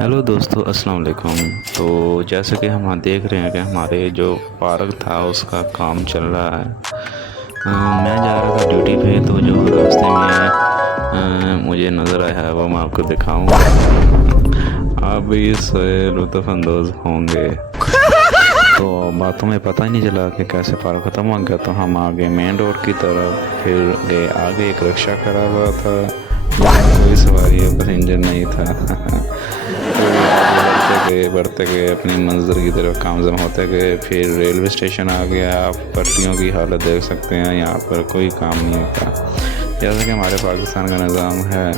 Hello दोस्तों, अस्सलाम वालेकुम। तो जैसे कि हम देख रहे हैं कि हमारे जो पार्क था उसका काम चल रहा है। मैं जा रहा था ड्यूटी पे, तो जो रास्ते में मुझे नज़र आया है वो मैं आपको दिखाऊंगा। आप भी इससे लुत्फ़अंदोज़ होंगे। तो बातों में पता ही नहीं चला कि कैसे पार्क ख़त्म हो गया। तो हम आगे मेन रोड की तरफ फिर गए। आगे एक रिक्शा खड़ा हुआ था, कोई सवारी या पैसेंजर नहीं था। फिर आगे बढ़ते गए अपनी मंजिल की तरफ कामयाब होते गए। फिर रेलवे स्टेशन आ गया। आप पटरियों की हालत देख सकते हैं, यहाँ पर कोई काम नहीं होता जैसा कि हमारे पाकिस्तान का निज़ाम है।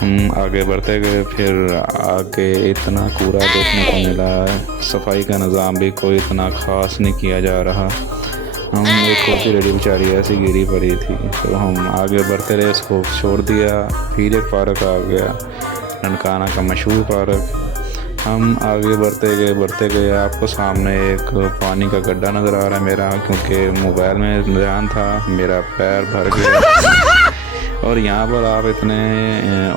हम आगे बढ़ते गए, फिर आगे इतना कूड़ा देखने को मिला। सफाई का निज़ाम भी कोई इतना ख़ास नहीं किया जा रहा। हम एक छोटी रेडी बेचारी ऐसी गिरी पड़ी थी, तो हम आगे बढ़ते रहे, उसको छोड़ दिया। फिर एक पार्क आ गया, ननकाना का मशहूर पार्क। हम आगे बढ़ते गए। आपको सामने एक पानी का गड्ढा नज़र आ रहा है मेरा, क्योंकि मोबाइल में ध्यान था, मेरा पैर भर गया। और यहाँ पर आप इतने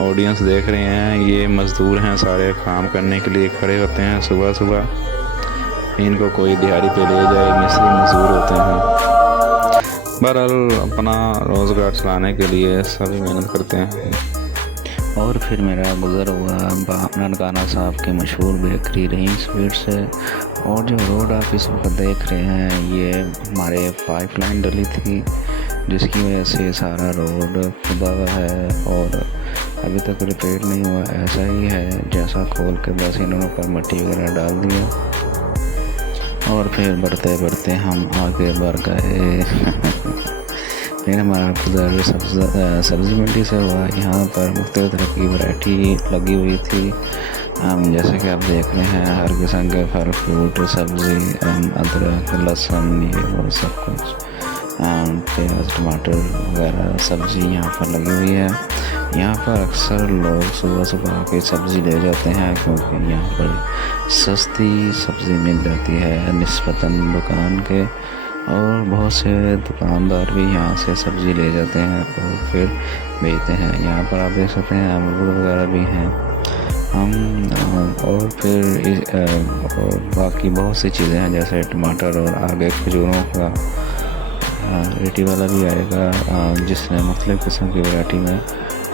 ऑडियंस देख रहे हैं, ये मज़दूर हैं, सारे काम करने के लिए खड़े होते हैं सुबह सुबह। इनको कोई दिहाड़ी पे ले जाए, मिस्त्री मजदूर होते हैं। बहरहाल अपना रोज़गार चलाने के लिए सभी मेहनत करते हैं। और फिर मेरा गुज़र हुआ ननकाना साहब के मशहूर बेकरी रहीम स्वीट से। और जो रोड आप इस वक्त देख रहे हैं, ये हमारे पाइपलाइन डली थी, जिसकी वजह से सारा रोड खुदा हुआ है और अभी तक रिपेयर नहीं हुआ। ऐसा ही है जैसा खोल के बस इन्होंने पर मिट्टी वगैरह डाल दिया। और फिर बढ़ते बढ़ते हम आगे बढ़ गए। फिर हमारा गुज़र सब्ज़ी मंडी से हुआ। यहाँ पर मुख्तलिफ़ तरह की वैरायटी लगी हुई थी। जैसे कि आप देख रहे हैं, हर किस्म के फल फ्रूट, सब्ज़ी, अदरक, लहसुन, ये वो सब कुछ, प्याज, टमाटर वगैरह सब्ज़ी यहाँ पर लगी हुई है। यहाँ पर अक्सर लोग सुबह सुबह आके सब्ज़ी ले जाते हैं, क्योंकि यहाँ पर सस्ती सब्ज़ी मिल जाती है निस्बतन दुकान के। और बहुत से दुकानदार भी यहाँ से सब्ज़ी ले जाते हैं और फिर बेचते हैं। यहाँ पर आप देख सकते हैं अमरूद वगैरह भी हैं। और फिर और बाकी बहुत सी चीज़ें हैं, जैसे टमाटर, और आगे खजूरों का रेटी वाला भी आएगा, जिसने मुख्तलिफ़ किस्म की वैरायटी में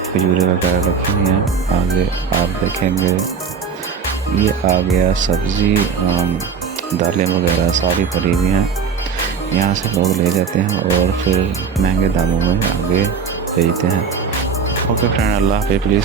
खजूरें वगैरह रखी हुई हैं। आगे आप देखेंगे ये आ गया सब्ज़ी, दालें वगैरह सारी पड़ी हुई हैं। यहाँ से लोग ले जाते हैं और फिर महंगे दामों में आगे बेचते हैं। ओके फ्रेंड, अल्लाह हाफ़िज़। प्लीज़